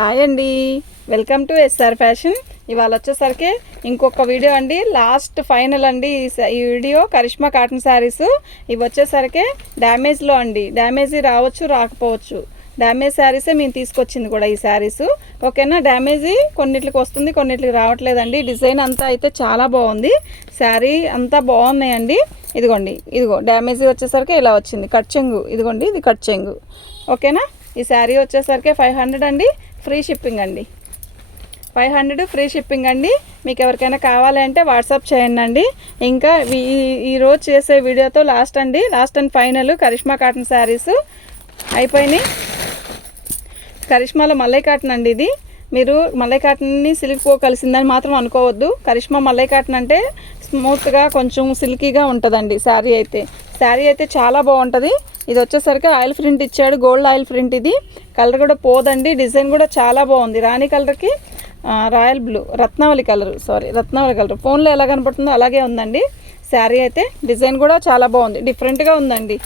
Hi అండి, welcome to SR fashion. ఇవాళ వచ్చేసరికి ఇంకొక వీడియో అండి, లాస్ట్ ఫైనల్ అండి. ఈ వీడియో కరిష్మా కాటన్ శారీస్. ఇవి వచ్చేసరికి డ్యామేజ్లో అండి, డ్యామేజ్ రావచ్చు రాకపోవచ్చు. డ్యామేజ్ శారీసే మేము తీసుకొచ్చింది కూడా ఈ శారీస్. ఓకేనా, డ్యామేజ్ కొన్నిట్లకి వస్తుంది, కొన్నిట్లకి రావట్లేదండి. డిజైన్ అంతా అయితే చాలా బాగుంది, శారీ అంతా బాగున్నాయండి. ఇదిగోండి, ఇదిగో డ్యామేజ్ వచ్చేసరికి ఇలా వచ్చింది. కట్ చెంగు, ఇదిగోండి ఇది కట్ చెంగు. ఓకేనా, ఈ శారీ వచ్చేసరికి 500 అండి, ఫ్రీ షిప్పింగ్ అండి. 500 ఫ్రీ షిప్పింగ్ అండి. మీకు ఎవరికైనా కావాలంటే వాట్సాప్ చేయండి అండి. ఇంకా ఈరోజు చేసే వీడియోతో లాస్ట్ అండి, last and final Karishma cotton saris అయిపోయినాయి. కరిష్మాలో మల్లై కాటన్ అండి ఇది. మీరు మల్లై కాటన్ని సిల్క్ పో కలిసిందని మాత్రం అనుకోవద్దు. కరిష్మా మల్లై కాటన్ అంటే స్మూత్గా కొంచెం సిల్కీగా ఉంటుందండి శారీ అయితే. శారీ అయితే చాలా బాగుంటుంది. ఇది వచ్చేసరికి ఆయిల్ ప్రింట్ ఇచ్చాడు, గోల్డ్ ఆయిల్ ప్రింట్. ఇది కలర్ కూడా పోదండి, డిజైన్ కూడా చాలా బాగుంది. రాణి కలర్కి రాయల్ బ్లూ, రత్నావళి కలర్, రత్నావళి కలర్ ఫోన్లో ఎలా కనపడుతుందో అలాగే ఉందండి. శారీ అయితే డిజైన్ కూడా చాలా బాగుంది, డిఫరెంట్గా ఉందండి.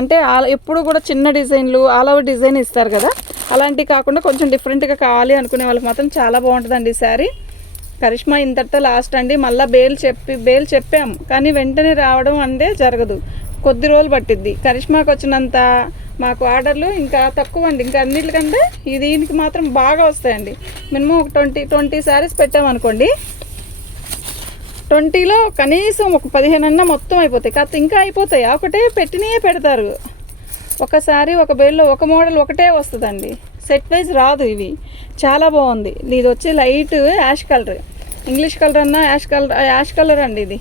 అంటే ఎప్పుడు కూడా చిన్న డిజైన్లు ఆల్ ఓవర్ డిజైన్ ఇస్తారు కదా, అలాంటివి కాకుండా కొంచెం డిఫరెంట్గా కావాలి అనుకునే వాళ్ళకి మాత్రం చాలా బాగుంటుందండి ఈ శారీ. కరిష్మా ఇంతటితో లాస్ట్ అండి. మళ్ళీ బేల్ చెప్పాం కానీ వెంటనే రావడం అంటే జరగదు, కొద్ది రోజులు పట్టిద్ది. కరిష్మాకి వచ్చినంత మాకు ఆర్డర్లు ఇంకా తక్కువ అండి. ఇంకా అన్నిటికంటే దీనికి మాత్రం బాగా వస్తాయండి. మినిమం ఒక 20 శారీస్ పెట్టామనుకోండి, 20లో కనీసం ఒక 15 అన్నా మొత్తం అయిపోతాయి. కాకపోతే ఇంకా అయిపోతాయి, ఒకటే పెట్టినయే పెడతారు. ఒకసారి ఒక బేల్లో ఒక మోడల్ ఒకటే వస్తుందండి, సెట్ వైజ్ రాదు. ఇవి చాలా బాగుంది. ఇది వచ్చి light ash colour, English colour అన్నా యాష్ కలర్ అండి.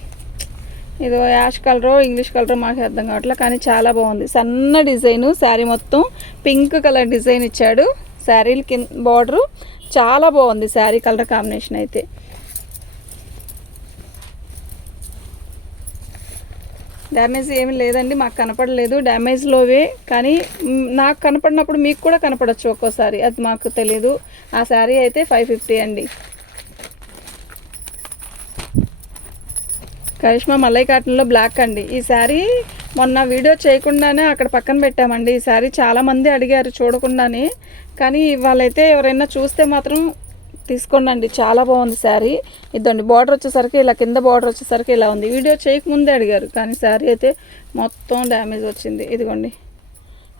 ఇది యాష్ కలరో ఇంగ్లీష్ కలరో మాకు అర్థం కావట్లేదు, కానీ చాలా బాగుంది. సన్న డిజైను, శారీ మొత్తం పింక్ కలర్ డిజైన్ ఇచ్చాడు. శారీలు కింద బార్డరు చాలా బాగుంది. శారీ కలర్ కాంబినేషన్ అయితే డ్యామేజ్ ఏమీ లేదండి, మాకు కనపడలేదు. డ్యామేజ్లోవే కానీ నాకు కనపడినప్పుడు మీకు కూడా కనపడచ్చు ఒక్కోసారి, అది మాకు తెలియదు. ఆ శారీ అయితే 550 అండి. కరిష్మా మల్లై కాటన్లో బ్లాక్ అండి. ఈ శారీ మొన్న వీడియో చేయకుండానే అక్కడ పక్కన పెట్టామండి. ఈ శారీ చాలామంది అడిగారు చూడకుండానే, కానీ వాళ్ళైతే ఎవరైనా చూస్తే మాత్రం తీసుకోండి అండి, చాలా బాగుంది శారీ. ఇదండి బార్డర్ వచ్చేసరికి ఇలా, కింద బార్డర్ వచ్చేసరికి ఇలా ఉంది. వీడియో చేయకముందే అడిగారు, కానీ శారీ అయితే మొత్తం డ్యామేజ్ వచ్చింది. ఇదిగోండి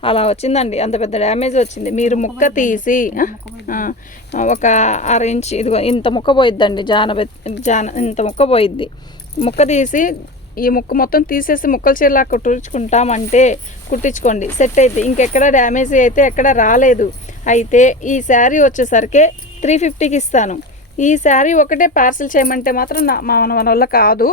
అలా వచ్చిందండి, అంత పెద్ద డ్యామేజ్ వచ్చింది. మీరు ముక్క తీసి ఒక 6 ఇంచ్, ఇదిగో ఇంత ముక్క పోయిద్దండి, ఇంత ముక్క పోయిద్ది. ముక్క తీసి ఈ ముక్క మొత్తం తీసేసి ముక్కల చీరలా కుట్టించుకుంటామంటే కుట్టించుకోండి, సెట్ అయితే. ఇంకెక్కడ డ్యామేజ్ అయితే ఎక్కడ రాలేదు. అయితే ఈ శారీ వచ్చేసరికి 350కి ఇస్తాను. ఈ శారీ ఒకటే పార్సిల్ చేయమంటే మాత్రం మన వల్ల కాదు.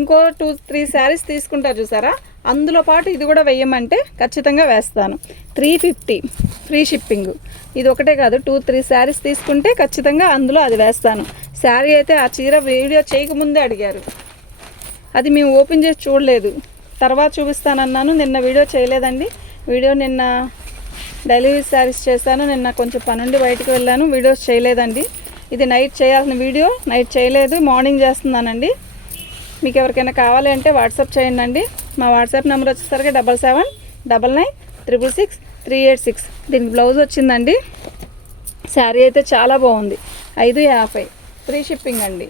ఇంకో 2-3 శారీస్ తీసుకుంటారు చూసారా, అందులో పాటు ఇది కూడా వేయమంటే ఖచ్చితంగా వేస్తాను. 350 ఫ్రీ షిప్పింగ్. ఇది ఒకటే కాదు, 2-3 శారీస్ తీసుకుంటే ఖచ్చితంగా అందులో అది వేస్తాను. శారీ అయితే ఆ చీర వీడియో చేయకముందే అడిగారు, అది మేము ఓపెన్ చేసి చూడలేదు, తర్వాత చూపిస్తానన్నాను. నిన్న వీడియో చేయలేదండి. వీడియో నిన్న డెలివరీ శారీస్ చేశాను. నిన్న కొంచెం పనుండి బయటకు వెళ్ళాను, వీడియోస్ చేయలేదండి. ఇది నైట్ చేయాల్సిన వీడియో, నైట్ చేయలేదు, మార్నింగ్ చేస్తున్నానండి. మీకు ఎవరికైనా కావాలి అంటే వాట్సాప్ చేయండి. మా వాట్సాప్ నెంబర్ వచ్చేసరికి 7799666386. దీనికి బ్లౌజ్ వచ్చిందండి. శారీ అయితే చాలా బాగుంది. 550 ఫ్రీ షిప్పింగ్ అండి.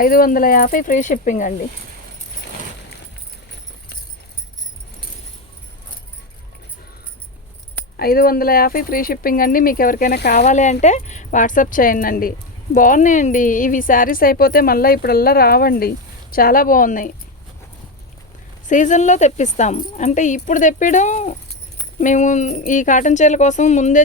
550 ఫ్రీ షిప్పింగ్ అండి. ఫ్రీ షిప్పింగ్ అండి. మీకు ఎవరికైనా కావాలి అంటే వాట్సాప్ చేయండి. బాగున్నాయండి ఇవి. శారీస్ అయిపోతే మళ్ళీ ఇప్పుడల్లా రావండి, చాలా బాగున్నాయి. సీజన్లో తెప్పిస్తాం అంటే ఇప్పుడు తెప్పడం, మేము ఈ కాటన్ చీరల కోసం ముందే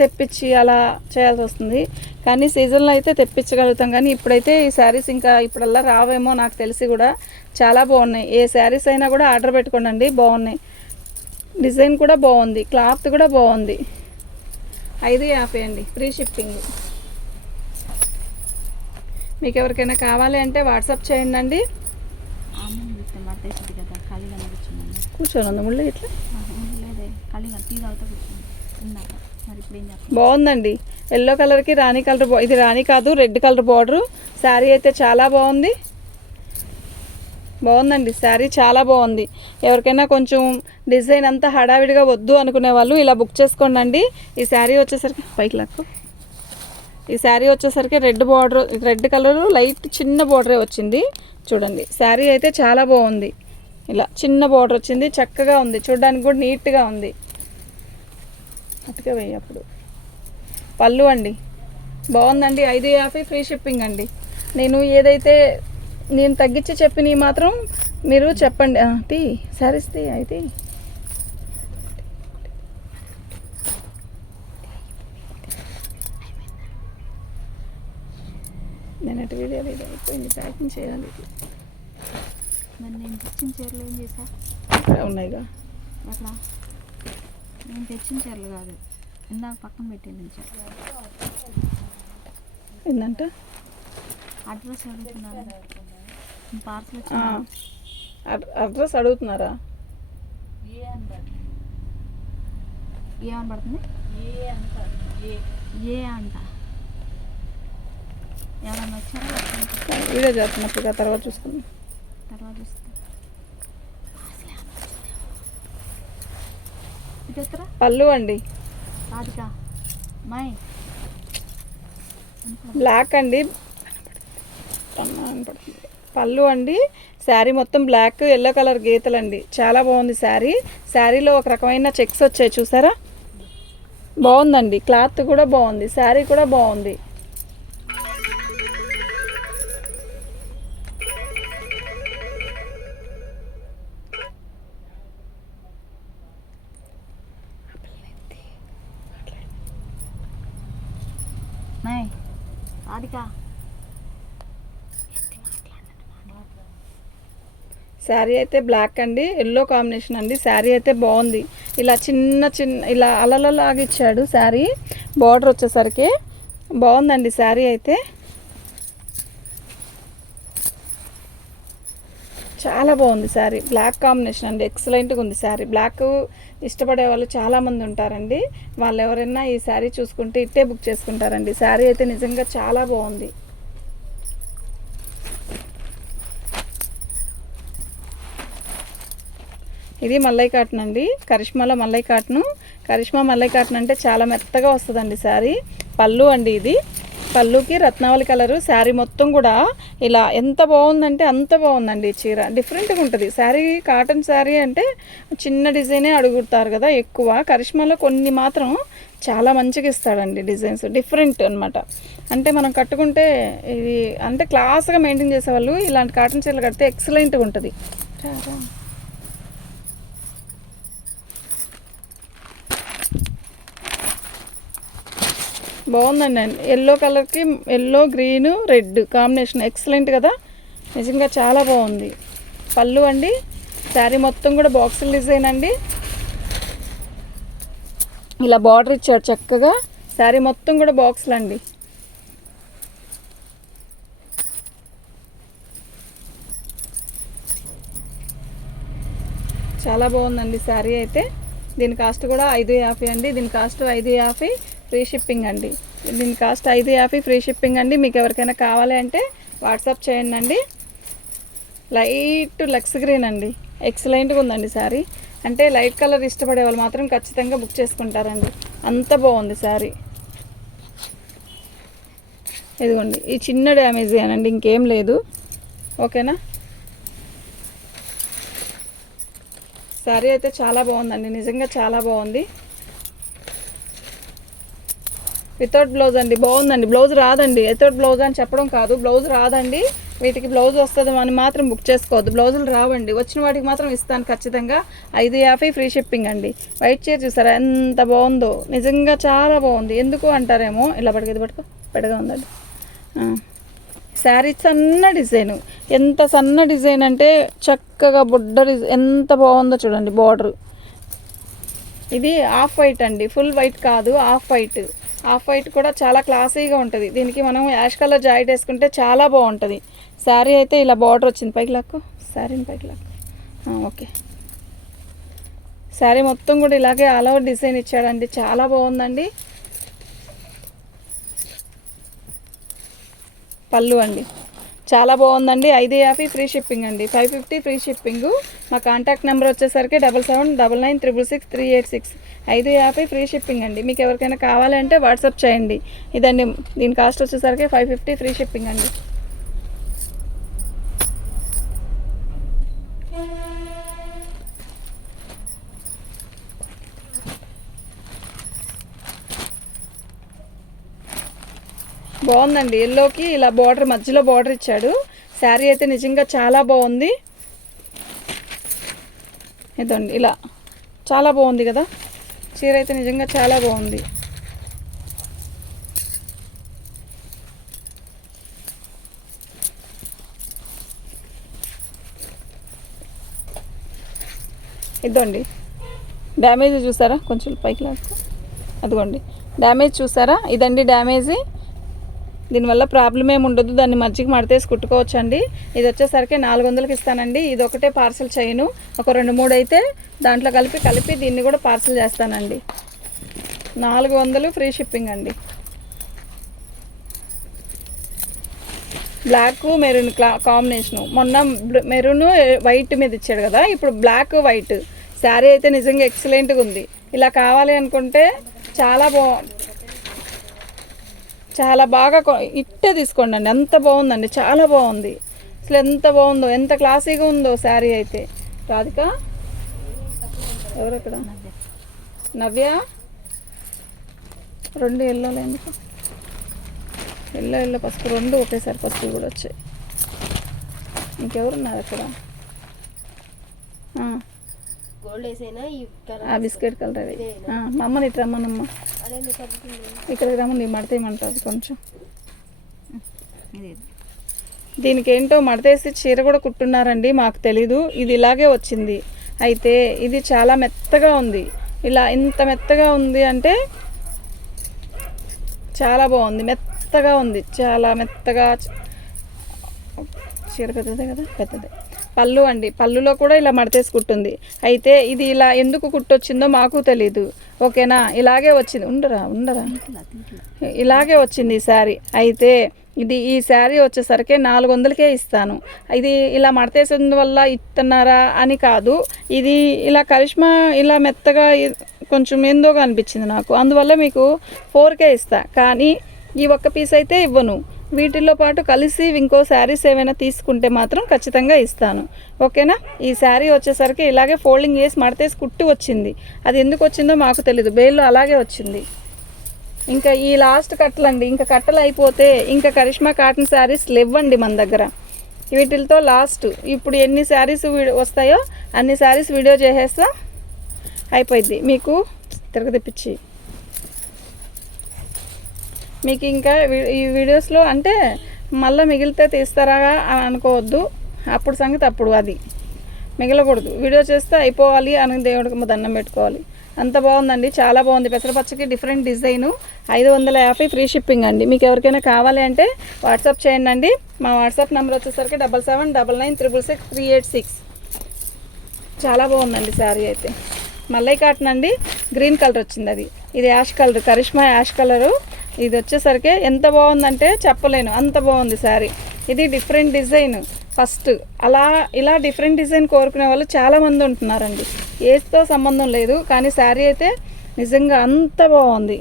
తెప్పించి అలా చేయాల్సి వస్తుంది. కానీ సీజన్లో అయితే తెప్పించగలుగుతాం, కానీ ఇప్పుడైతే ఈ శారీస్ ఇంకా ఇప్పుడల్లా రావేమో నాకు తెలిసి కూడా. చాలా బాగున్నాయి. ఏ శారీస్ అయినా కూడా ఆర్డర్ పెట్టుకోండి, బాగున్నాయి. డిజైన్ కూడా బాగుంది, క్లాత్ కూడా బాగుంది. 550 అండి, ఫ్రీ షిప్పింగ్. మీకు ఎవరికైనా కావాలి అంటే వాట్సాప్ చేయండి. కూర్చోను ముళ్ళు ఇట్లా బాగుందండి. ఎల్లో కలర్కి రాణి కలర్, ఇది రాణి కాదు రెడ్ కలర్ బార్డరు. శారీ అయితే చాలా బాగుంది. బాగుందండి శారీ, చాలా బాగుంది. ఎవరికైనా కొంచెం డిజైన్ అంతా హడావిడిగా వద్దు అనుకునే వాళ్ళు ఇలా బుక్ చేసుకోండి. ఈ శారీ వచ్చేసరికి పైకి లాక్కు. ఈ శారీ వచ్చేసరికి red border, red colour light చిన్న బార్డరే వచ్చింది. చూడండి శారీ అయితే చాలా బాగుంది. ఇలా చిన్న బార్డర్ వచ్చింది, చక్కగా ఉంది, చూడడానికి కూడా నీట్గా ఉంది. అటుగా వెయ్యి. అప్పుడు పళ్ళు అండి బాగుందండి. 550 ఫ్రీ షిప్పింగ్ అండి. నేను తగ్గించి చెప్పినవి మాత్రం మీరు చెప్పండి. తీ శారీస్ తీ అయితే నేను అటు వీడియోలో ఇది అయిపోయింది, ప్యాకింగ్ చేయాలి. మరి నేను తెచ్చిన చీరలు ఏం చేశా? ఉన్నాయిగా అట్లా నేను తెచ్చిన చీరలు కాదు, ఇందాక పక్కన పెట్టేది చీరలు. ఏంటంట అడ్రస్ అడుగుతున్నాను, పార్సల్ అడ్రస్ అడుగుతున్నారా? ఏమని పడుతుంది? ఏ అంట. ఎవరన్నా వచ్చారా? వీడియో చేస్తున్నప్పుడు తర్వాత చూసుకుందాం. తర్వాత చూస్తా. ఇటు పళ్ళు అండి రాధికా మై బ్లాక్ అండి, పళ్ళు అండి. శారీ మొత్తం బ్లాక్ ఎల్లో కలర్ గీతలండి, చాలా బాగుంది శారీ. శారీలో ఒక రకమైన చెక్స్ వచ్చాయి చూసారా, బాగుందండి. క్లాత్ కూడా బాగుంది, శారీ కూడా బాగుంది. మై రాధికా శారీ అయితే బ్లాక్ అండి, ఎల్లో కాంబినేషన్ అండి. శారీ అయితే బాగుంది. ఇలా చిన్న ఇలా అలలలాగా ఇచ్చాడు శారీ. బార్డర్ వచ్చేసరికి బాగుందండి శారీ అయితే. చాలా బాగుంది శారీ, బ్లాక్ కాంబినేషన్ అండి, ఎక్సలెంట్గా ఉంది శారీ. బ్లాక్ ఇష్టపడే వాళ్ళు చాలామంది ఉంటారండి. వాళ్ళు ఎవరైనా ఈ శారీ చూసుకుంటే ఇట్టే బుక్ చేసుకుంటారండి. శారీ అయితే నిజంగా చాలా బాగుంది. ఇది మల్లై కాటన్ అండి, కరిష్మాలో మల్లై కాటను. కరిష్మా మల్లై కాటన్ అంటే చాలా మెత్తగా వస్తుందండి శారీ. పళ్ళు అండి, ఇది పళ్ళుకి రత్నావళి కలరు. శారీ మొత్తం కూడా ఇలా ఎంత బాగుందంటే అంత బాగుందండి. ఈ చీర డిఫరెంట్గా ఉంటుంది. శారీ కాటన్ శారీ అంటే చిన్న డిజైనే అడుగుతారు కదా ఎక్కువ. కరిష్మాలో కొన్ని మాత్రం చాలా మంచిగా ఇస్తాడండి డిజైన్స్, డిఫరెంట్ అనమాట. అంటే మనం కట్టుకుంటే ఇది అంటే క్లాస్గా మెయింటైన్ చేసేవాళ్ళు ఇలాంటి కాటన్ చీరలు కడితే ఎక్సలెంట్గా ఉంటుంది. బాగుందండి. ఎల్లో కలర్కి yellow green red combination excellent కదా, నిజంగా చాలా బాగుంది. పళ్ళు అండి, శారీ మొత్తం కూడా బాక్సుల డిజైన్ అండి. ఇలా బార్డర్ ఇచ్చాడు చక్కగా. శారీ మొత్తం కూడా బాక్సులు అండి. చాలా బాగుందండి శారీ అయితే. దీని కాస్ట్ కూడా 550 అండి. దీని కాస్ట్ 550 ఫ్రీ షిప్పింగ్ అండి. దీని కాస్ట్ 550 ఫ్రీ షిప్పింగ్ అండి. మీకు ఎవరికైనా కావాలి అంటే వాట్సాప్ చేయండి అండి. లైట్ లక్స్ గ్రీన్ అండి, ఎక్సలెంట్గా ఉందండి శారీ. అంటే లైట్ కలర్ ఇష్టపడే వాళ్ళు మాత్రం ఖచ్చితంగా బుక్ చేసుకుంటారండి, అంత బాగుంది శారీ. ఇదిగోండి, ఈ చిన్న డ్యామేజ్ అనండి, ఇంకేం లేదు. ఓకేనా, శారీ అయితే చాలా బాగుందండి, నిజంగా చాలా బాగుంది. వితౌట్ బ్లౌజ్ అండి, బాగుందండి. బ్లౌజ్ రాదండి, వితౌట్ బ్లౌజ్ అని చెప్పడం కాదు, బ్లౌజ్ రాదండి. వీటికి బ్లౌజ్ వస్తుంది అని మాత్రం బుక్ చేసుకోవద్దు, బ్లౌజులు రావండి. వచ్చిన వాటికి మాత్రం ఇస్తాను ఖచ్చితంగా. 550 ఫ్రీ షిప్పింగ్ అండి. వైట్ చీర చూసారా ఎంత బాగుందో, నిజంగా చాలా బాగుంది. ఎందుకు అంటారేమో, ఇలా పట్టుకో పెడగా ఉందండి. శారీ సన్న డిజైను, ఎంత సన్న డిజైన్ అంటే చక్కగా బుడ్డ డిజైన్ ఎంత బాగుందో చూడండి. బార్డర్ ఇది ఆఫ్ వైట్ అండి, ఫుల్ వైట్ కాదు, ఆఫ్ వైట్. ఆఫ్ వైట్ కూడా చాలా క్లాసీగా ఉంటుంది. దీనికి మనం యాష్ కలర్ జాకెట్ వేసుకుంటే చాలా బాగుంటుంది. శారీ అయితే ఇలా బార్డర్ వచ్చింది, పైకి లాక్కు, శారీని పైకి లాక్కు. ఓకే, శారీ మొత్తం కూడా ఇలాగే ఆల్ ఓవర్ డిజైన్ ఇచ్చాడండి, చాలా బాగుందండి. పళ్ళు అండి, చాలా బాగుందండి. 550 ఫ్రీ షిప్పింగ్ అండి. 550 ఫ్రీ షిప్పింగ్. మా కాంటాక్ట్ నెంబర్ వచ్చేసరికి 7799663886. 550 ఫ్రీ షిప్పింగ్ అండి. మీకు ఎవరికైనా కావాలంటే వాట్సాప్ చేయండి. ఇదండి, దీని కాస్ట్ వచ్చేసరికి 550 ఫ్రీ షిప్పింగ్ అండి. బాగుందండి. ఎల్లోకి ఇలా బార్డర్, మధ్యలో బార్డర్ ఇచ్చాడు. శారీ అయితే నిజంగా చాలా బాగుంది. ఇదండి ఇలా చాలా బాగుంది కదా. చీర అయితే నిజంగా చాలా బాగుంది. ఇదండి డ్యామేజ్ చూసారా, కొంచెం పైకి లాగా, అదిగోండి డ్యామేజ్ చూసారా, ఇదండి డ్యామేజీ. దీనివల్ల ప్రాబ్లం ఏమి ఉండదు. దాన్ని మజ్జిగ మడతేసి కుట్టుకోవచ్చు అండి. ఇది వచ్చేసరికి 400కి ఇస్తానండి. ఇది ఒకటే పార్సల్ చేయను, ఒక 2-3 అయితే దాంట్లో కలిపి దీన్ని కూడా పార్సల్ చేస్తానండి. 400 ఫ్రీ షిప్పింగ్ అండి. Black maroon combination. మొన్న మెరూన్ వైట్ మీద ఇచ్చాడు కదా, ఇప్పుడు బ్లాక్ వైట్. శారీ అయితే నిజంగా ఎక్సలెంట్గా ఉంది. ఇలా కావాలి అనుకుంటే చాలా బాగా ఇట్టే తీసుకోండి అండి. ఎంత బాగుందండి, చాలా బాగుంది. అసలు ఎంత బాగుందో, ఎంత క్లాసీగా ఉందో శారీ అయితే. రాధిక ఎవరక్కడ? నవ్య. 2 ఎల్లోలు ఎందుకు? ఎల్లో పసుపు 2 ఒకేసారి పసుపు కూడా వచ్చాయి. ఇంకెవరున్నారు అక్కడ? ఆ బిస్కెట్ కలర్ అది. మా అమ్మని ఇటు రమ్మనమ్మ, ఇక్కడికి రమ్మని మడతేయమంటారు కొంచెం. దీనికి ఏంటో మడతేసి చీర కూడా కుట్టున్నారండి, మాకు తెలీదు. ఇది ఇలాగే వచ్చింది. అయితే ఇది చాలా మెత్తగా ఉంది. ఇలా ఇంత మెత్తగా ఉంది అంటే చాలా బాగుంది. మెత్తగా ఉంది, చాలా మెత్తగా. చీర పెద్దదే కదా, పెద్దదే. పళ్ళు అండి, పళ్ళులో కూడా ఇలా మడతేసి కుట్టుంది. అయితే ఇది ఇలా ఎందుకు కుట్టొచ్చిందో మాకు తెలీదు. ఓకేనా, ఇలాగే వచ్చింది. ఉండరా ఇలాగే వచ్చింది ఈ శారీ. అయితే ఈ శారీ వచ్చేసరికి 400కే ఇస్తాను. ఇది ఇలా మడతేసిన వల్ల ఇస్తున్నారా అని కాదు, ఇది ఇలా కరిష్మా ఇలా మెత్తగా కొంచెం ఏందోగా అనిపించింది నాకు, అందువల్ల మీకు 4కే ఇస్తా. కానీ ఈ ఒక్క పీస్ అయితే ఇవ్వను. వీటిల్లో పాటు కలిసి ఇంకో శారీస్ ఏమైనా తీసుకుంటే మాత్రం ఖచ్చితంగా ఇస్తాను. ఓకేనా. ఈ శారీ వచ్చేసరికి ఇలాగే ఫోల్డింగ్ చేసి మడతేసి కుట్టి వచ్చింది. అది ఎందుకు వచ్చిందో మాకు తెలీదు, బేల్లో అలాగే వచ్చింది. ఇంకా ఈ లాస్ట్ కట్టలు అండి, ఇంకా కట్టలు అయిపోతే ఇంకా కరిష్మా కాటన్ శారీస్ లేవండి మన దగ్గర. వీటితో లాస్ట్. ఇప్పుడు ఎన్ని శారీస్ వస్తాయో అన్ని శారీస్ వీడియో చేసేస్తా, అయిపోయింది. మీకు తిరగతిప్పించి మీకు ఇంకా ఈ వీడియోస్లో అంటే మళ్ళీ మిగిలితే తీస్తారా అని అనుకోవద్దు. అప్పుడు సంగతి అప్పుడు, అది మిగలకూడదు. వీడియో చేస్తే అయిపోవాలి అని దేవుడికి దండం పెట్టుకోవాలి. అంత బాగుందండి, చాలా బాగుంది. పెసరపచ్చకి డిఫరెంట్ డిజైను. 550 ఫ్రీ షిప్పింగ్ అండి. మీకు ఎవరికైనా కావాలి అంటే వాట్సాప్ చేయండి అండి. మా వాట్సాప్ నెంబర్ వచ్చేసరికి 7799663886. చాలా బాగుందండి శారీ అయితే. మల్లై కాటన్ అండి, గ్రీన్ కలర్ వచ్చింది. ఇది ash colour, Karishma ash colour. ఇది వచ్చేసరికి ఎంత బాగుందంటే చెప్పలేను, అంత బాగుంది శారీ. ఇది డిఫరెంట్ డిజైన్. ఫస్ట్ ఇలా డిఫరెంట్ డిజైన్ కోరుకునే వాళ్ళు చాలామంది ఉంటున్నారండి. ఏజ్తో సంబంధం లేదు, కానీ శారీ అయితే నిజంగా అంత బాగుంది.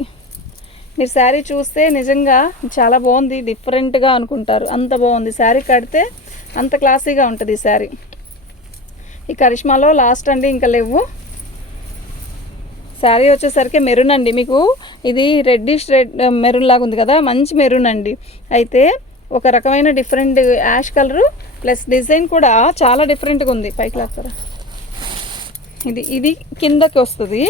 మీరు శారీ చూస్తే నిజంగా చాలా బాగుంది, డిఫరెంట్గా అనుకుంటారు. అంత బాగుంది శారీ, కడితే అంత క్లాసీగా ఉంటుంది ఈ శారీ. ఈ కరిష్మాలో లాస్ట్ అండి, ఇంకా లేవు. శారీ వచ్చేసరికి మెరూన్ అండి. మీకు ఇది రెడ్ మెరూన్ లాగా ఉంది కదా, మంచి మెరూన్ అండి. అయితే ఒక రకమైన different ash colour plus design కూడా చాలా డిఫరెంట్గా ఉంది. పైకి లాగుతారా, ఇది కిందకి వస్తుంది.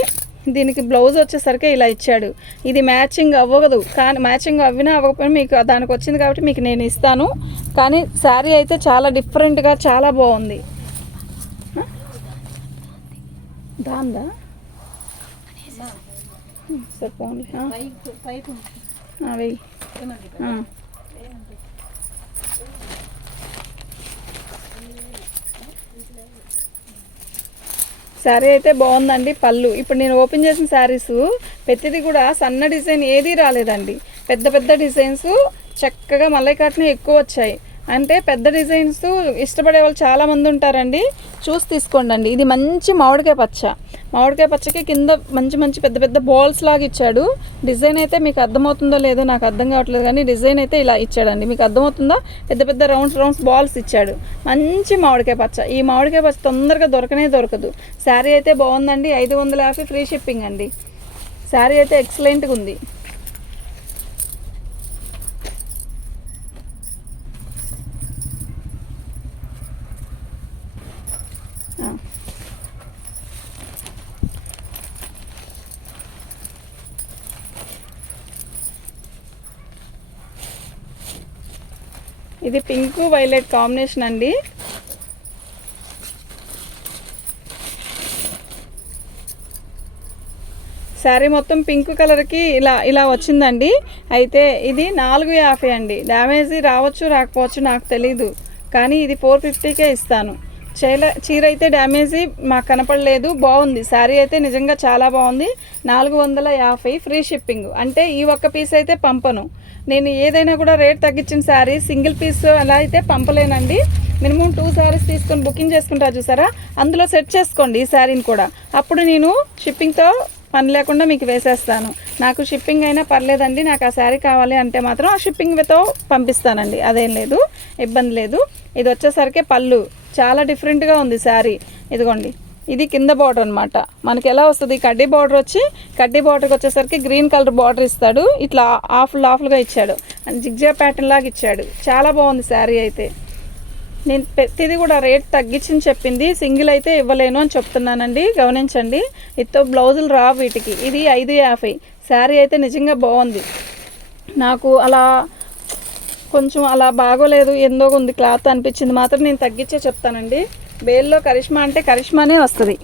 దీనికి బ్లౌజ్ వచ్చేసరికి ఇలా ఇచ్చాడు. ఇది మ్యాచింగ్ అవ్వదు, కానీ మ్యాచింగ్ అవ్వినా అవ్వకపోయినా మీకు దానికి వచ్చింది కాబట్టి మీకు నేను ఇస్తాను. కానీ శారీ అయితే చాలా డిఫరెంట్గా చాలా బాగుంది. దాందా సరిపోండి, వెయ్యి. శారీ అయితే బాగుందండి. పళ్ళు ఇప్పుడు నేను ఓపెన్ చేసిన శారీస్ ప్రతిదీ కూడా సన్న డిజైన్ ఏదీ రాలేదండి. పెద్ద పెద్ద డిజైన్స్ చక్కగా మల్లై కాటన్ ఎక్కువ వచ్చాయి. అంటే పెద్ద డిజైన్స్ ఇష్టపడే వాళ్ళు చాలామంది ఉంటారండి. చూసి తీసుకోండి అండి. ఇది మంచి మామిడికాయ పచ్చ. మామిడికాయ పచ్చకి కింద మంచి మంచి పెద్ద పెద్ద బాల్స్ లాగా ఇచ్చాడు. డిజైన్ అయితే మీకు అర్థమవుతుందో లేదో నాకు అర్థం కావట్లేదు, కానీ డిజైన్ అయితే ఇలా ఇచ్చాడండి. మీకు అర్థమవుతుందా? పెద్ద పెద్ద రౌండ్స్ బాల్స్ ఇచ్చాడు. మంచి మామిడికాయ పచ్చ. ఈ మామిడికాయ పచ్చ తొందరగా దొరకదు. శారీ అయితే బాగుందండి. 550 ఫ్రీ షిప్పింగ్ అండి. శారీ అయితే ఎక్సలెంట్గా ఉంది. ఇది పింక్ వైలెట్ కాంబినేషన్ అండి. శారీ మొత్తం పింక్ కలర్కి ఇలా వచ్చిందండి. అయితే ఇది 450 అండి. డ్యామేజ్ రావచ్చు రాకపోవచ్చు నాకు తెలీదు, కానీ ఇది 450కే ఇస్తాను. చీర అయితే డ్యామేజీ మాకు కనపడలేదు. బాగుంది. శారీ అయితే నిజంగా చాలా బాగుంది. 450 ఫ్రీ షిప్పింగ్. అంటే ఈ ఒక్క పీస్ అయితే పంపను. నేను ఏదైనా కూడా రేట్ తగ్గించిన శారీ సింగిల్ పీస్ అలా అయితే పంపలేనండి. మినిమం 2 శారీస్ తీసుకొని బుకింగ్ చేసుకుంటారు చూసారా, అందులో సెట్ చేసుకోండి ఈ శారీని కూడా. అప్పుడు నేను షిప్పింగ్తో పని లేకుండా మీకు వేసేస్తాను. నాకు షిప్పింగ్ అయినా పర్లేదండి, నాకు ఆ శారీ కావాలి అంటే మాత్రం ఆ షిప్పింగ్తో పంపిస్తానండి. అదేం లేదు, ఇబ్బంది లేదు. ఇది వచ్చేసరికి పళ్ళు చాలా డిఫరెంట్గా ఉంది శారీ. ఇదిగోండి, ఇది కింద బార్డర్ అనమాట. మనకి ఎలా వస్తుంది, కడ్డీ బార్డర్ వచ్చి కడ్డీ బార్డర్కి వచ్చేసరికి గ్రీన్ కలర్ బార్డర్ ఇస్తాడు. ఇట్లా ఆఫ్లుగా ఇచ్చాడు, జిగ్జా ప్యాటర్న్ లాగా ఇచ్చాడు. చాలా బాగుంది శారీ అయితే. నేను ప్రతిదీ కూడా రేట్ తగ్గించి చెప్పింది, సింగిల్ అయితే ఇవ్వలేను అని చెప్తున్నానండి, గమనించండి. ఇతో బ్లౌజులు రావు వీటికి. ఇది 550. శారీ అయితే నిజంగా బాగుంది. నాకు అలా కొంచెం అలా బాగోలేదు, ఎందో ఉంది క్లాత్ అనిపించింది మాత్రం నేను తగ్గించే చెప్తానండి. బేల్లో కరిష్మా అంటే కరిష్మానే వస్తుంది.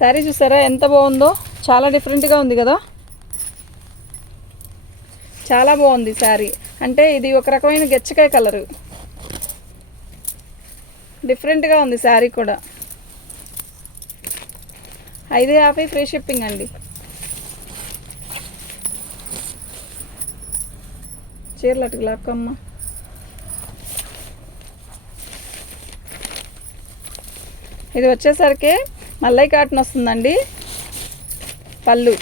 శారీ చూసారా ఎంత బాగుందో, చాలా డిఫరెంట్గా ఉంది కదా, చాలా బాగుంది శారీ. అంటే ఇది ఒక రకమైన గెచ్చకాయ కలరు, డిఫరెంట్గా ఉంది శారీ కూడా. 550 ఫ్రీ షిప్పింగ్ అండి. చీరలు అటుకు లాక్కమ్మ. ఇది వచ్చేసరికి మల్లై కాటన్ వస్తుందండి. పళ్ళు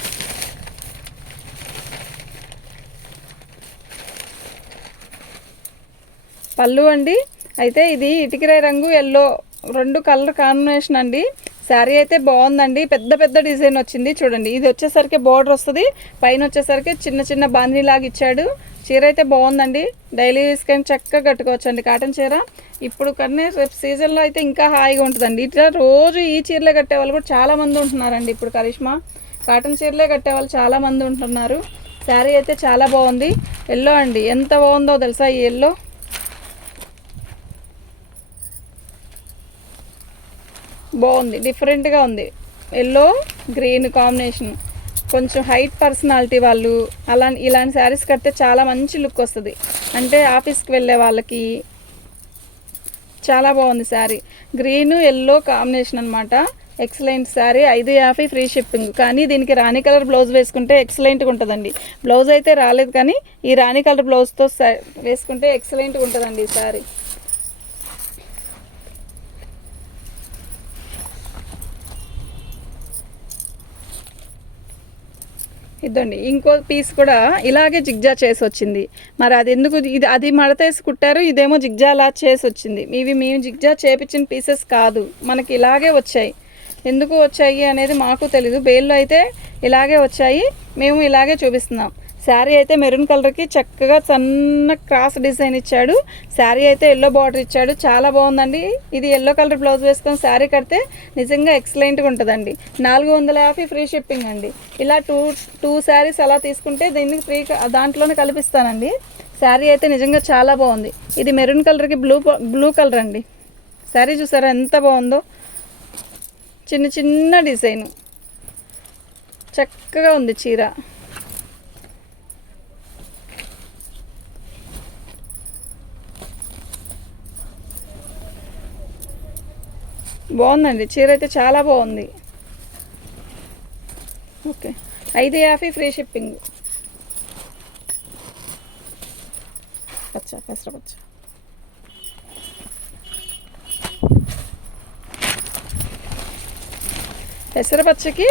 అండి. అయితే ఇది ఇటుకరాయి రంగు ఎల్లో 2 కలర్ కాంబినేషన్ అండి. శారీ అయితే బాగుందండి. పెద్ద పెద్ద డిజైన్ వచ్చింది చూడండి. ఇది వచ్చేసరికి బార్డర్ వస్తుంది, పైన వచ్చేసరికి చిన్న చిన్న బాందీ లాగా ఇచ్చాడు. చీర అయితే బాగుందండి. డైలీ యూస్కి చక్కగా కట్టుకోవచ్చు అండి కాటన్ చీర. ఇప్పుడు కన్నా రేపు సీజన్లో అయితే ఇంకా హాయిగా ఉంటుందండి. ఇట్లా రోజు ఈ చీరలే కట్టేవాళ్ళు కూడా చాలామంది ఉంటున్నారండి. ఇప్పుడు కరిష్మా కాటన్ చీరలే కట్టేవాళ్ళు చాలామంది ఉంటున్నారు. శారీ అయితే చాలా బాగుంది. ఎల్లో అండి, ఎంత బాగుందో తెలుసా ఈ ఎల్లో. బాగుంది, డిఫరెంట్గా ఉంది. Yellow green combination. కొంచెం హైట్ పర్సనాలిటీ వాళ్ళు ఇలాంటి శారీస్ కడితే చాలా మంచి లుక్ వస్తుంది. అంటే ఆఫీస్కి వెళ్ళే వాళ్ళకి చాలా బాగుంది శారీ. గ్రీన్ ఎల్లో కాంబినేషన్ అనమాట. ఎక్సలెంట్ శారీ. 550 free shipping. కానీ దీనికి రాణి కలర్ బ్లౌజ్ వేసుకుంటే ఎక్సలెంట్గా ఉంటుందండి. బ్లౌజ్ అయితే రాలేదు, కానీ ఈ రాణి కలర్ బ్లౌజ్తో వేసుకుంటే ఎక్సలెంట్గా ఉంటుందండి ఈ శారీ. ఇదండి, ఇంకో పీస్ కూడా ఇలాగే జిగ్జా చేసి వచ్చింది. మరి అది ఎందుకు, అది మడతేసి కుట్టారు, ఇదేమో జిగ్జా అలా చేసి వచ్చింది. మేము జిగ్జా చేపించిన పీసెస్ కాదు, మనకి ఇలాగే వచ్చాయి. ఎందుకు వచ్చాయి అనేది మాకు తెలీదు. బేల్లో అయితే ఇలాగే వచ్చాయి, మేము ఇలాగే చూపిస్తున్నాం. శారీ అయితే మెరూన్ కలర్కి చక్కగా సన్న క్రాస్ డిజైన్ ఇచ్చాడు. శారీ అయితే ఎల్లో బార్డర్ ఇచ్చాడు. చాలా బాగుందండి. ఇది ఎల్లో కలర్ బ్లౌజ్ వేసుకొని శారీ కడితే నిజంగా ఎక్సలెంట్గా ఉంటుందండి. 450 ఫ్రీ షిప్పింగ్ అండి. ఇలా టూ శారీస్ అలా తీసుకుంటే దీన్ని ఫ్రీ దాంట్లోనే కల్పిస్తానండి. శారీ అయితే నిజంగా చాలా బాగుంది. ఇది మెరూన్ కలర్కి బ్లూ కలర్ అండి. శారీ చూసారా ఎంత బాగుందో, చిన్న చిన్న డిజైను, చక్కగా ఉంది చీర. బాగుందండి చీర అయితే చాలా బాగుంది. Okay, 550 free shipping. పచ్చ పెసర పచ్చ. పెసరపచ్చకి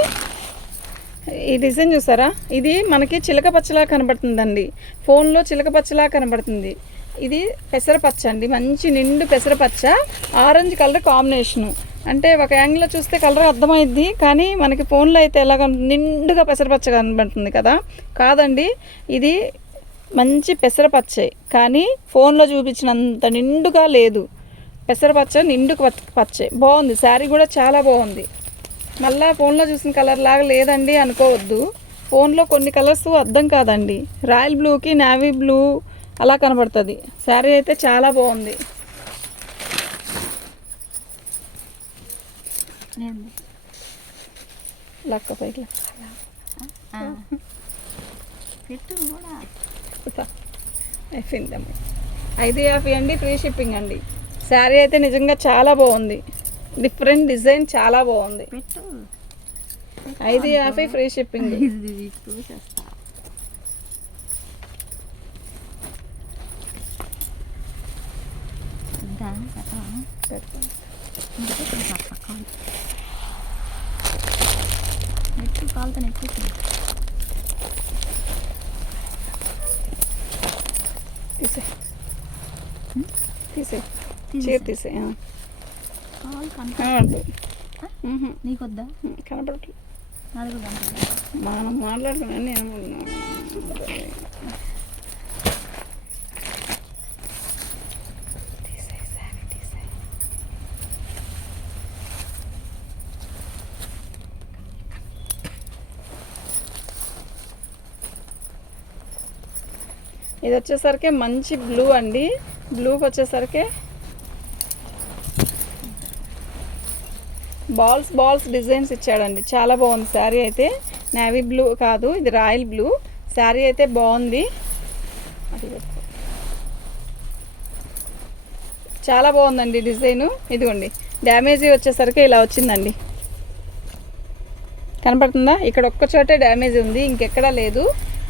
ఈ డిజైన్ చూసారా, ఇది మనకి చిలక పచ్చలా కనబడుతుందండి, ఫోన్లో చిలక పచ్చలా కనబడుతుంది. ఇది పెసరపచ్చ అండి, మంచి నిండు పెసరపచ్చ, ఆరెంజ్ కలర్ కాంబినేషను. అంటే ఒక యాంగిల్లో చూస్తే కలర్ అర్థమైద్ది, కానీ మనకి ఫోన్లో అయితే ఎలాగ నిండుగా పెసరపచ్చ కనబడుతుంది కదా, కాదండి, ఇది మంచి పెసరపచ్చే, కానీ ఫోన్లో చూపించినంత నిండుగా లేదు. పెసరపచ్చ నిండు పచ్చే, బాగుంది. శారీ కూడా చాలా బాగుంది. మళ్ళీ ఫోన్లో చూసిన కలర్ లాగా లేదండి అనుకోవద్దు, ఫోన్లో కొన్ని కలర్స్ అర్థం కాదండి. రాయల్ బ్లూకి నేవీ బ్లూ అలా కనబడుతుంది. శారీ అయితే చాలా బాగుంది. లక్క పైకి అయిపోయిందమ్మా. 550 అండి, ఫ్రీ షిప్పింగ్ అండి. శారీ అయితే నిజంగా చాలా బాగుంది, డిఫరెంట్ డిజైన్ చాలా బాగుంది. 550 ఫ్రీ షిప్పింగ్. నెట్ కాలుతో నెట్ తీసే తీసే చీర తీసే. కాలు కనపడదు, నీకొద్దా? కనపడట్లేదు. నాది కూడా కనపడదు. మనం మాట్లాడుకున్నాను నేను. ఇది వచ్చేసరికి మంచి బ్లూ అండి, బ్లూకి వచ్చేసరికి బాల్స్ డిజైన్స్ ఇచ్చాడండి, చాలా బాగుంది. శారీ అయితే నేవీ బ్లూ కాదు, ఇది రాయల్ బ్లూ. శారీ అయితే బాగుంది, చాలా బాగుందండి డిజైను. ఇదిగోండి డ్యామేజీ వచ్చేసరికి ఇలా వచ్చిందండి, కనపడుతుందా? ఇక్కడ ఒక్క చోటే డ్యామేజ్ ఉంది, ఇంకెక్కడా లేదు.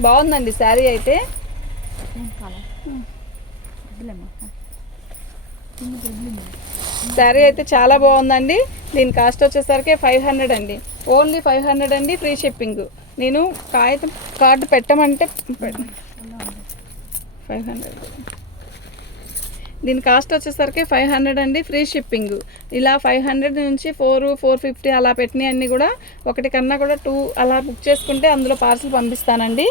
బాగుందండి శారీ అయితే. శారీ అయితే చాలా బాగుందండి. దీని కాస్ట్ వచ్చేసరికి 500 అండి, ఓన్లీ 500 అండి, ఫ్రీ షిప్పింగ్. నేను కాగితం కార్డు పెట్టమంటే 500. దీని కాస్ట్ వచ్చేసరికి 500 అండి, ఫ్రీ షిప్పింగ్. ఇలా 500 నుంచి 450 అలా పెట్టినవి అన్నీ కూడా, ఒకటి కన్నా కూడా 2 అలా బుక్ చేసుకుంటే అందులో పార్సల్ పంపిస్తానండి.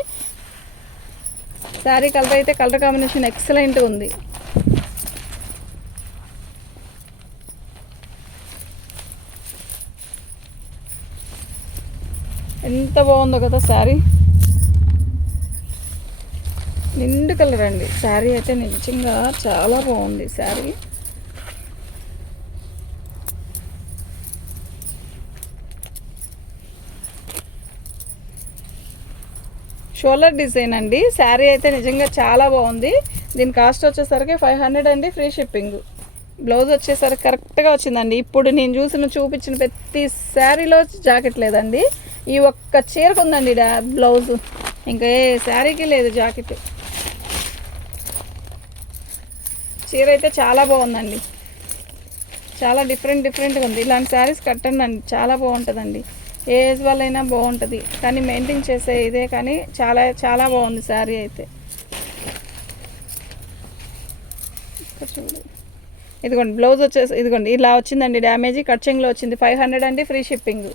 శారీ కలర్ అయితే కలర్ కాంబినేషన్ ఎక్సలెంట్ ఉంది. ఎంత బాగుందో కదా శారీ, నిండు కలర్ అండి. శారీ అయితే నిజంగా చాలా బాగుంది శారీ. షోల్డర్ డిజైన్ అండి, శారీ అయితే నిజంగా చాలా బాగుంది. దీని కాస్ట్ వచ్చేసరికి 500 అండి, ఫ్రీ షిప్పింగ్. బ్లౌజ్ వచ్చేసరికి కరెక్ట్గా వచ్చిందండి. ఇప్పుడు నేను చూపించిన ప్రతి శారీలో జాకెట్ లేదండి, ఈ ఒక్క చీరకు ఉందండి బ్లౌజ్, ఇంకా ఏ శారీకి లేదు జాకెట్. చీర అయితే చాలా బాగుందండి, చాలా డిఫరెంట్గా ఉంది. ఇలాంటి శారీస్ కట్టండి, చాలా బాగుంటుందండి. ఏ ఏజ్ వాళ్ళైనా బాగుంటుంది, కానీ మెయింటైన్ చేసే ఇదే, కానీ చాలా బాగుంది శారీ అయితే. ఇదిగోండి బ్లౌజ్ వచ్చేసి ఇదిగోండి ఇలా వచ్చిందండి, డ్యామేజ్ కట్చింగ్లో వచ్చింది. 500 అండి, ఫ్రీ షిప్పింగ్.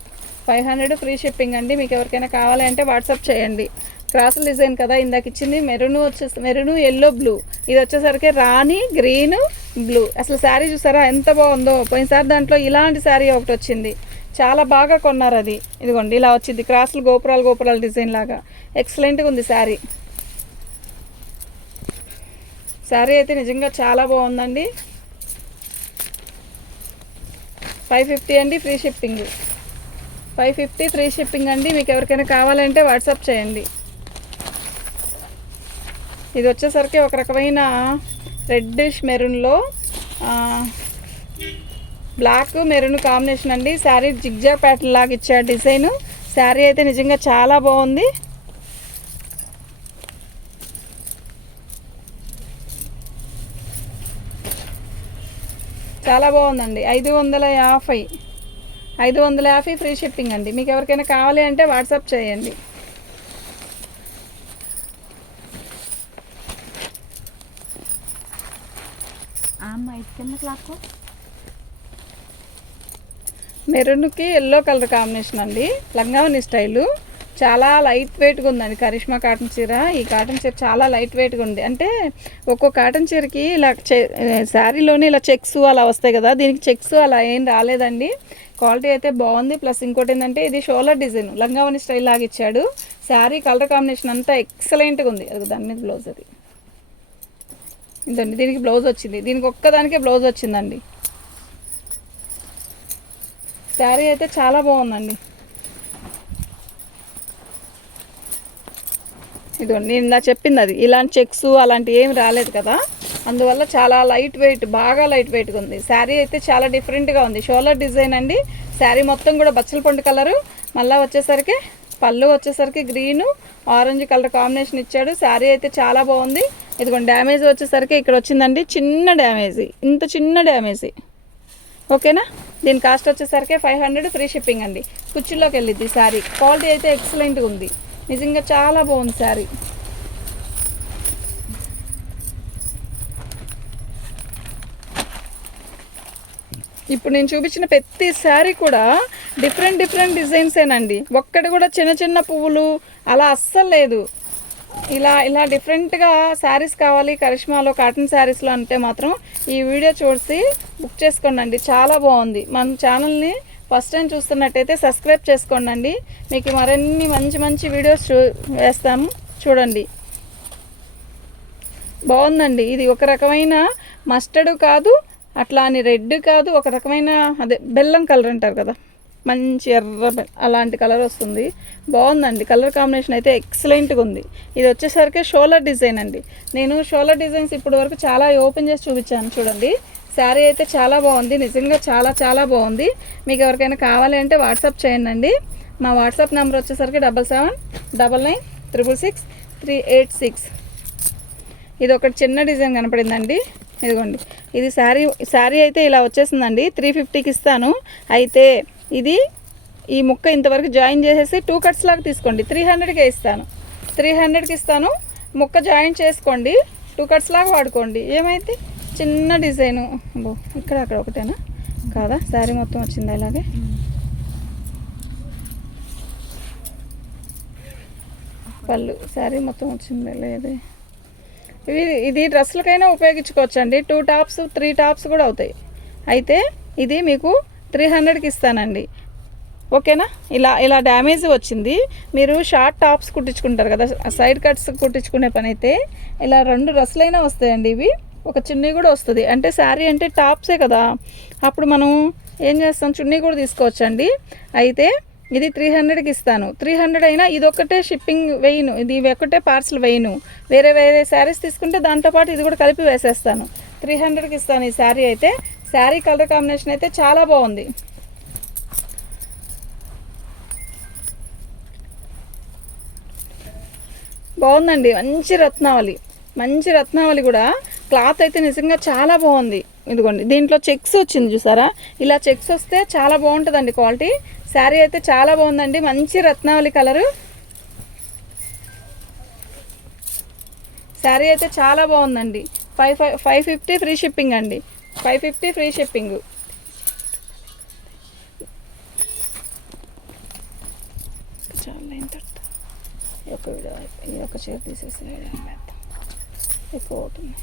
500 ఫ్రీ షిప్పింగ్ అండి. మీకు ఎవరికైనా కావాలంటే వాట్సాప్ చేయండి. క్రాస్ డిజైన్ కదా ఇందాక ఇచ్చింది, మెరూను ఎల్లో బ్లూ, ఇది వచ్చేసరికి రాణి గ్రీన్ బ్లూ. అసలు శారీ చూసారా ఎంత బాగుందో. పోయినసారి దాంట్లో ఇలాంటి శారీ ఒకటి వచ్చింది, చాలా బాగా కొన్నారు అది. ఇదిగోండి ఇలా వచ్చింది, క్రాస్లు గోపురాలు డిజైన్ లాగా ఎక్సలెంట్గా ఉంది శారీ. శారీ అయితే నిజంగా చాలా బాగుందండి. 550 అండి, ఫ్రీ షిప్పింగ్. 550 ఫ్రీ షిప్పింగ్ అండి. మీకు ఎవరికైనా కావాలంటే వాట్సాప్ చేయండి. ఇది వచ్చేసరికి ఒక రకమైన రెడ్డిష్ మెరూన్లో బ్లాక్ మెరూన్ కాంబినేషన్ అండి. శారీ జిగ్జాగ్ ప్యాటర్న్ లాగా ఇచ్చాడు డిజైను. శారీ అయితే నిజంగా చాలా బాగుంది. చాలా బాగుందండి. 550 ఫ్రీ షిప్పింగ్ అండి. మీకు ఎవరికైనా కావాలి అంటే వాట్సాప్ చేయండి. కింద క్లాక్ మెరూన్కి ఎల్లో కలర్ కాంబినేషన్ అండి. లంగావని స్టైలు చాలా లైట్ వెయిట్గా ఉందండి. కరిష్మా కాటన్ చీర. ఈ కాటన్ చీర చాలా లైట్ వెయిట్గా ఉంది. అంటే ఒక్కో కాటన్ చీరకి ఇలా శారీలోనే ఇలా చెక్స్ అలా వస్తాయి కదా, దీనికి చెక్స్ అలా ఏం రాలేదండి. క్వాలిటీ అయితే బాగుంది. ప్లస్ ఇంకోటి ఏంటంటే ఇది షోలర్ డిజైన్ లంగావని స్టైల్ లాగా ఇచ్చాడు. శారీ కలర్ కాంబినేషన్ అంతా ఎక్సలెంట్గా ఉంది. అది దాని మీద బ్లౌజ్ అది ఇదండి. దీనికి బ్లౌజ్ వచ్చింది. దీనికి ఒక్కదానికే బ్లౌజ్ వచ్చిందండి. శారీ అయితే చాలా బాగుందండి. ఇదిగోండి, నేను ఇలా చెప్పింది అది. ఇలాంటి చెక్స్ అలాంటి ఏమి రాలేదు కదా, అందువల్ల చాలా లైట్ వెయిట్, బాగా లైట్ వెయిట్గా ఉంది. శారీ అయితే చాలా డిఫరెంట్గా ఉంది. షోలర్ డిజైన్ అండి. శారీ మొత్తం కూడా బచ్చల పండు కలరు. మళ్ళీ వచ్చేసరికి పళ్ళు వచ్చేసరికి గ్రీను ఆరెంజ్ కలర్ కాంబినేషన్ ఇచ్చాడు. శారీ అయితే చాలా బాగుంది. ఇదిగోండి, డ్యామేజ్ వచ్చేసరికి ఇక్కడ వచ్చిందండి, చిన్న డ్యామేజ్, ఇంత చిన్న డ్యామేజ్. ఓకేనా. దీని కాస్ట్ వచ్చేసరికి 500 ఫ్రీ షిప్పింగ్ అండి. కుర్చీలోకి వెళ్ళిద్ది శారీ. క్వాలిటీ అయితే ఎక్సలెంట్గా ఉంది. నిజంగా చాలా బాగుంది శారీ. ఇప్పుడు నేను చూపించిన ప్రతి శారీ కూడా డిఫరెంట్ డిజైన్సేనండి. ఒక్కటి కూడా చిన్న చిన్న పువ్వులు అలా అస్సలు లేదు. ఇలా డిఫరెంట్గా శారీస్ కావాలి కరిష్మాలో, కాటన్ శారీస్లో అంటే మాత్రం ఈ వీడియో చూసి బుక్ చేసుకోండి. చాలా బాగుంది. మన ఛానల్ని ఫస్ట్ టైం చూస్తున్నట్టయితే సబ్స్క్రైబ్ చేసుకోండి. మీకు మరిన్ని మంచి వీడియోస్ వేస్తాము, చూడండి. బాగుందండి. ఇది ఒక రకమైన మస్టర్డ్ కాదు, అట్లా అని రెడ్ కాదు, ఒక రకమైన అదే బెల్లం కలర్ అంటారు కదా, మంచి ఎర్ర అలాంటి కలర్ వస్తుంది. బాగుందండి. కలర్ కాంబినేషన్ అయితే ఎక్సలెంట్గా ఉంది. ఇది వచ్చేసరికి షోలర్ డిజైన్ అండి. నేను షోలర్ డిజైన్స్ ఇప్పటి వరకు చాలా ఓపెన్ చేసి చూపించాను. చూడండి, శారీ అయితే చాలా బాగుంది. నిజంగా చాలా బాగుంది. మీకు ఎవరికైనా కావాలి అంటే వాట్సాప్ చేయండి. మా వాట్సాప్ నెంబర్ వచ్చేసరికి 7799666386. ఇది ఒకటి చిన్న డిజైన్ కనపడిందండి. ఇదిగోండి, ఇది శారీ అయితే ఇలా వచ్చేసిందండి. 350కి ఇస్తాను. అయితే ఇది ఈ ముక్క ఇంతవరకు జాయిన్ చేసేసి 2 కట్స్ లాగా తీసుకోండి. 300కే ఇస్తాను. 300కి ఇస్తాను. ముక్క జాయిన్ చేసుకోండి, 2 కట్స్ లాగా వాడుకోండి. ఏమైతే చిన్న డిజైను ఇక్కడ అక్కడ ఒకటేనా కాదా, శారీ మొత్తం వచ్చిందా ఇలాగే. పళ్ళు శారీ మొత్తం వచ్చిందా లేదు. ఇది డ్రెస్సులకైనా ఉపయోగించుకోవచ్చండి. 2 టాప్స్ 3 టాప్స్ కూడా అవుతాయి. అయితే ఇది మీకు 300కి ఇస్తానండి. ఓకేనా. ఇలా డ్యామేజ్ వచ్చింది. మీరు షార్ట్ టాప్స్ కుట్టించుకుంటారు కదా, సైడ్ కట్స్ కుట్టించుకునే పని అయితే ఇలా 2 డ్రెస్సులైనా వస్తాయండి. ఇవి ఒక చున్నీ కూడా వస్తుంది. అంటే శారీ అంటే టాప్సే కదా, అప్పుడు మనం ఏం చేస్తాం, చున్నీ కూడా తీసుకోవచ్చండి. అయితే ఇది 300కి ఇస్తాను. 300 అయినా ఇది ఒకటే షిప్పింగ్ వేయను, ఇది ఒకటే పార్సల్ వేయను. వేరే శారీస్ తీసుకుంటే దాంతోపాటు ఇది కూడా కలిపి వేసేస్తాను. 300కి ఇస్తాను ఈ శారీ అయితే. శారీ కలర్ కాంబినేషన్ అయితే చాలా బాగుంది. బాగుందండి. మంచి రత్నావళి కూడా. క్లాత్ అయితే నిజంగా చాలా బాగుంది. ఇదిగోండి, దీంట్లో చెక్స్ వచ్చింది చూసారా, ఇలా చెక్స్ వస్తే చాలా బాగుంటుందండి క్వాలిటీ. శారీ అయితే చాలా బాగుందండి. మంచి రత్నావళి కలరు. శారీ అయితే చాలా బాగుందండి. 550 ఫ్రీ షిప్పింగ్ అండి. 550 ఫ్రీ షిప్పింగ్. చాలా ఈ ఒక చీర తీసేసి ఎక్కువ అవుతుంది.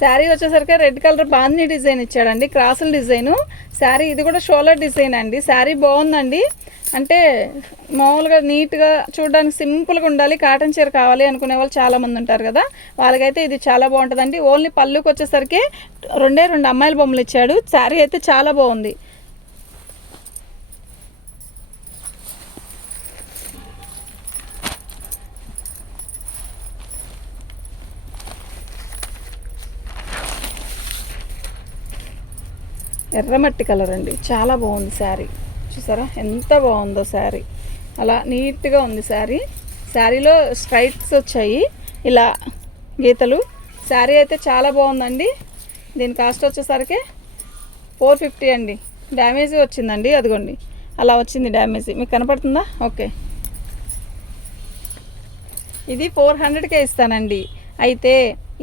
శారీ వచ్చేసరికి రెడ్ కలర్ బాందిని డిజైన్ ఇచ్చాడండి, క్రాసుల డిజైను. శారీ ఇది కూడా షోలర్ డిజైన్ అండి. శారీ బాగుందండి. అంటే మామూలుగా నీట్గా చూడడానికి సింపుల్గా ఉండాలి, కాటన్ చీర కావాలి అనుకునే వాళ్ళు చాలామంది ఉంటారు కదా, వాళ్ళకైతే ఇది చాలా బాగుంటుందండి. ఓన్లీ పళ్ళుకి వచ్చేసరికి 2 అమ్మాయిల బొమ్మలు ఇచ్చాడు. శారీ అయితే చాలా బాగుంది. ఎర్రమట్టి కలర్ అండి, చాలా బాగుంది శారీ. చూసారా ఎంత బాగుందో శారీ. అలా నీట్గా ఉంది శారీ. శారీలో స్ట్రైట్స్ వచ్చాయి ఇలా గీతలు. శారీ అయితే చాలా బాగుందండి. దీని కాస్ట్ వచ్చేసరికి 450 అండి. డ్యామేజ్ వచ్చిందండి, అదిగోండి అలా వచ్చింది డ్యామేజ్, మీకు కనపడుతుందా? ఓకే, ఇది 400కే ఇస్తానండి. అయితే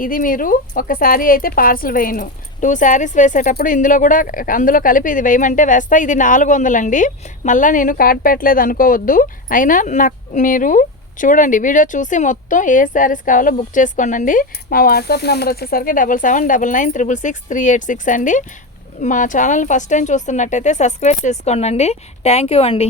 ఇది మీరు ఒక శారీ అయితే పార్సల్ వేయను, 2 శారీస్ వేసేటప్పుడు అందులో కలిపి ఇది వేయమంటే వేస్తా. ఇది 400 అండి. మళ్ళీ నేను కార్డ్ పెట్టలేదు అనుకోవద్దు. అయినా నాకు మీరు చూడండి, వీడియో చూసి మొత్తం ఏ శారీస్ కావాలో బుక్ చేసుకోండి. మా వాట్సాప్ నెంబర్ వచ్చేసరికి 7799666386 అండి. మా ఛానల్ని ఫస్ట్ టైం చూస్తున్నట్టయితే సబ్స్క్రైబ్ చేసుకోండి. థ్యాంక్ యూ అండి.